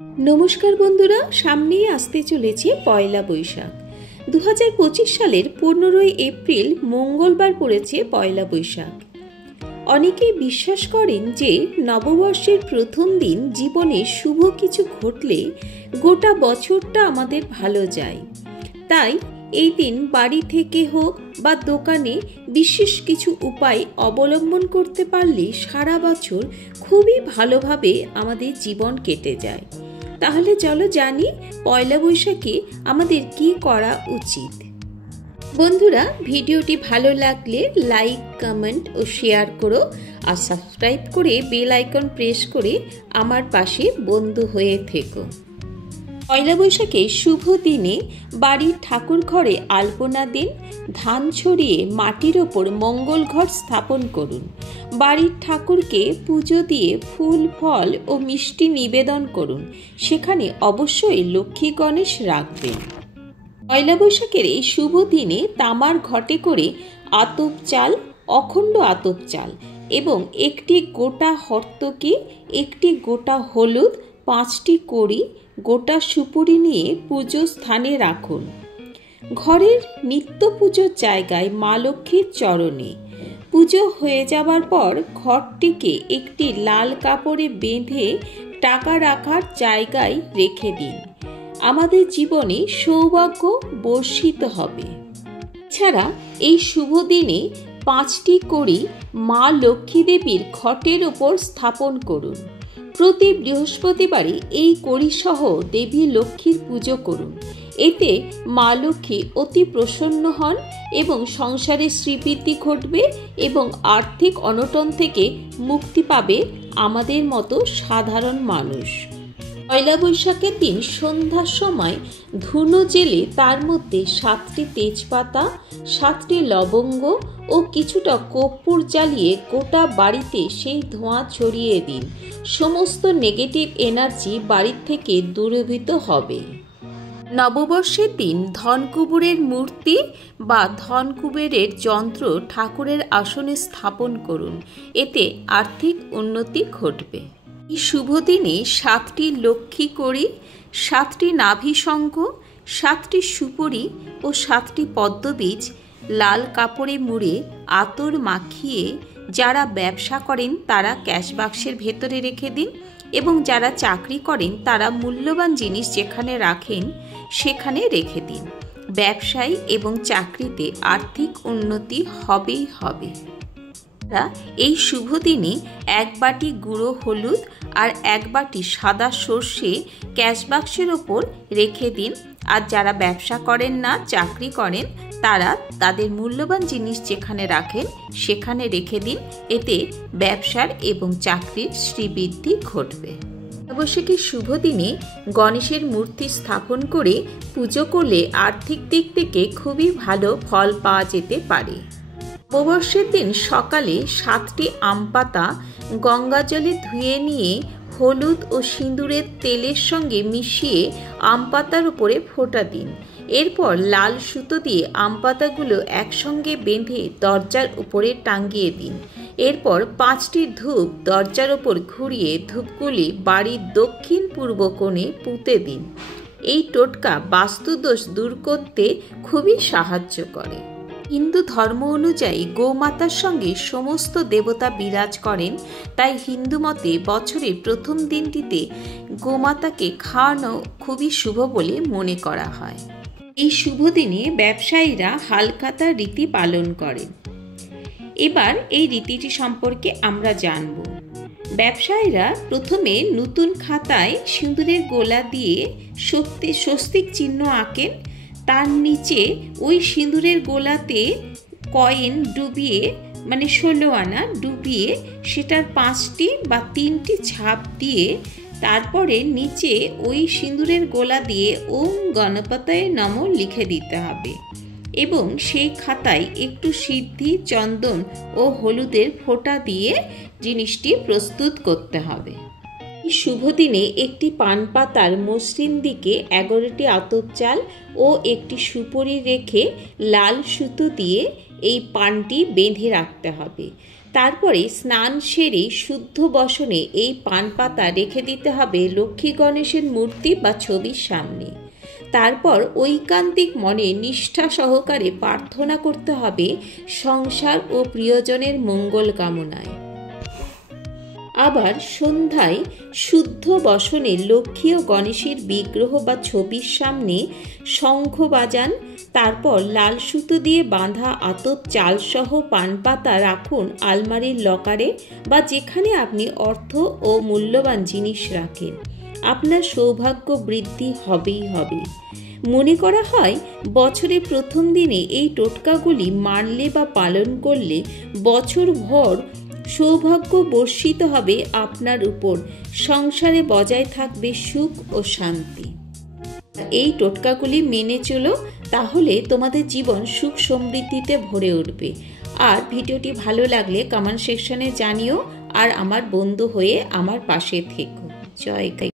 নমস্কার বন্ধুরা, সামনেই আসতে চলেছে পয়লা বৈশাখ। 2025 সালের 15ই এপ্রিল মঙ্গলবার পড়েছে পয়লা বৈশাখ। অনেকেই বিশ্বাস করেন যে নববর্ষের প্রথম দিন জীবনে শুভ কিছু ঘটলে গোটা বছরটা আমাদের ভালো যায়। তাই এই দিন বাড়ি থেকে হোক বা দোকানে বিশেষ কিছু উপায় অবলম্বন করতে পারলে সারা বছর খুবই ভালোভাবে আমাদের জীবন কেটে যায়। তাহলে চলো জানি পয়লা বৈশাখে আমাদের কি করা উচিত। বন্ধুরা, ভিডিওটি ভালো লাগলে লাইক, কমেন্ট ও শেয়ার করো আর সাবস্ক্রাইব করে বেল আইকন প্রেস করে আমার পাশে বন্ধু হয়ে থেকো। পয়লা বৈশাখে শুভ দিনে বাড়ির ঠাকুর ঘরে আলপনা দিন, ধান ছড়িয়ে মাটির ওপর মঙ্গল ঘর স্থাপন করুন। বাড়ির ঠাকুরকে পুজো দিয়ে ফুল, ফল ও মিষ্টি নিবেদন করুন। সেখানে অবশ্যই লক্ষ্মী গণেশ রাখবেন। পয়লা বৈশাখের এই শুভ দিনে তামার ঘটে করে আতপ চাল, অখণ্ড আতপ চাল এবং একটি গোটা হর্তকি, একটি গোটা হলুদ, 5টি কড়ি, গোটা সুপুরি নিয়ে পুজো স্থানে রাখুন। ঘরের নিত্য পুজোর জায়গায় মা লক্ষ্মীর চরণে পুজো হয়ে যাবার পর ঘরটিকে একটি লাল কাপড়ে বেঁধে টাকা রাখার জায়গায় রেখে দিন। আমাদের জীবনে সৌভাগ্য বর্ষিত হবে। এছাড়া এই শুভ দিনে 5টি কড়ি মা লক্ষ্মী দেবীর ঘটের ওপর স্থাপন করুন। প্রতি বৃহস্পতিবারে এই কড়িসহ দেবী লক্ষ্মীর পুজো করুন। এতে মা লক্ষ্মী অতি প্রসন্ন হন এবং সংসারে শ্রীবৃদ্ধি ঘটবে এবং আর্থিক অনটন থেকে মুক্তি পাবে আমাদের মতো সাধারণ মানুষ। পয়লা বৈশাখের দিন সন্ধ্যার সময় ধুনো জেলে তার মধ্যে 7টি তেজপাতা, 7টি লবঙ্গ ও কিছুটা কর্পূর জ্বালিয়ে গোটা বাড়িতে সেই ধোঁয়া ছড়িয়ে দিন। সমস্ত নেগেটিভ এনার্জি বাড়ির থেকে দূরীভূত হবে। নববর্ষের দিন ধনকুবেরের মূর্তি বা ধনকুবেরের যন্ত্র ঠাকুরের আসনে স্থাপন করুন। এতে আর্থিক উন্নতি ঘটবে। এই শুভ দিনে 7টি লক্ষ্মী কড়ি, 7টি নাভি শঙ্খ, 7টি সুপুরি ও 7টি পদ্মবীজ লাল কাপড়ে মুড়ে আতর মাখিয়ে যারা ব্যবসা করেন তারা ক্যাশ বাক্সের ভেতরে রেখে দিন এবং যারা চাকরি করেন তারা মূল্যবান জিনিস যেখানে রাখেন সেখানে রেখে দিন। ব্যবসায় এবং চাকরিতে আর্থিক উন্নতি হবেই হবে। এই শুভ দিনে 1 বাটি গুঁড়ো হলুদ আর 1 বাটি সাদা সর্ষে ক্যাশ বাক্সের ওপর রেখে দিন। আর যারা ব্যবসা করেন না, চাকরি করেন, তারা তাদের মূল্যবান জিনিস যেখানে রাখেন সেখানে রেখে দিন। এতে ব্যবসার এবং চাকরির শ্রীবৃদ্ধি ঘটবে। অবশ্যই শুভ দিনে গণেশের মূর্তি স্থাপন করে পুজো করলে আর্থিক দিক থেকে খুবই ভালো ফল পাওয়া যেতে পারে। নববর্ষের দিন সকালে 7টি আম পাতা গঙ্গা জলে ধুয়ে নিয়ে হলুদ ও সিঁদুরের তেলের সঙ্গে মিশিয়ে আম পাতার উপরে ফোঁটা দিন। এরপর লাল সুতো দিয়ে আম পাতাগুলো একসঙ্গে বেঁধে দরজার উপরে টাঙিয়ে দিন। এরপর 5টি ধূপ দরজার ওপর ঘুরিয়ে ধূপগুলি বাড়ির দক্ষিণ পূর্ব কোণে পুঁতে দিন। এই টোটকা বাস্তুদোষ দূর করতে খুবই সাহায্য করে। হিন্দু ধর্ম অনুযায়ী গোমাতার সঙ্গে সমস্ত দেবতা বিরাজ করেন। তাই হিন্দু মতে বছরের প্রথম দিনটিতে গোমাতাকে খাওয়ানো খুবই শুভ বলে মনে করা হয়। এই শুভ দিনে ব্যবসায়ীরা হালখাতা রীতি পালন করেন। এবার এই রীতিটি সম্পর্কে আমরা জানব। ব্যবসায়ীরা প্রথমে নতুন খাতায় সিঁদুরের গোলা দিয়ে স্বস্তিক চিহ্ন আঁকেন। তার নিচে ওই সিঁদুরের গোলাতে কয়েন ডুবিয়ে, 16 আনা ডুবিয়ে সেটার 5টি বা 3টি ছাপ দিয়ে তারপরে নিচে ওই সিঁদুরের গোলা দিয়ে ওম গণপতয়ে নমঃ লিখে দিতে হবে এবং সেই খাতায় একটু সিদ্ধি, চন্দন ও হলুদের ফোঁটা দিয়ে জিনিসটি প্রস্তুত করতে হবে। এই শুভ দিনে একটি পান পাতার মসৃণ দিকে 11টি আতপ চাল ও একটি সুপুরি রেখে লাল সুতো দিয়ে এই পানটি বেঁধে রাখতে হবে। তারপরে স্নান সেরে শুদ্ধ বসনে এই পান পাতা রেখে দিতে হবে লক্ষ্মী গণেশের মূর্তি বা ছবির সামনে। তারপর ঐকান্তিক মনে নিষ্ঠা সহকারে প্রার্থনা করতে হবে সংসার ও প্রিয়জনের মঙ্গল কামনায়। আবার সন্ধ্যায় শুদ্ধ বসনে লক্ষ্মী ও গণেশের বিগ্রহ বা ছবির সামনে শঙ্খ বাজান। তারপর লাল সুতো দিয়ে বাঁধা আতপ চালসহ পান পাতা রাখুন আলমারির লকারে বা যেখানে আপনি অর্থ ও মূল্যবান জিনিস রাখেন। আপনার সৌভাগ্য বৃদ্ধি হবেই হবে। মনে করা হয় বছরের প্রথম দিনে এই টোটকাগুলি মানলে বা পালন করলে বছরভর সৌভাগ্য বর্ষিত হবে আপনার উপর, সংসারে বজায় থাকবে সুখ ও শান্তি। এই টোটকাগুলি মেনে চলো, তাহলে তোমাদের জীবন সুখ সমৃদ্ধিতে ভরে উঠবে। আর ভিডিওটি ভালো লাগলে কমেন্ট সেকশনে জানিও, আর আমার বন্ধু হয়ে আমার পাশে থেকো। জয়।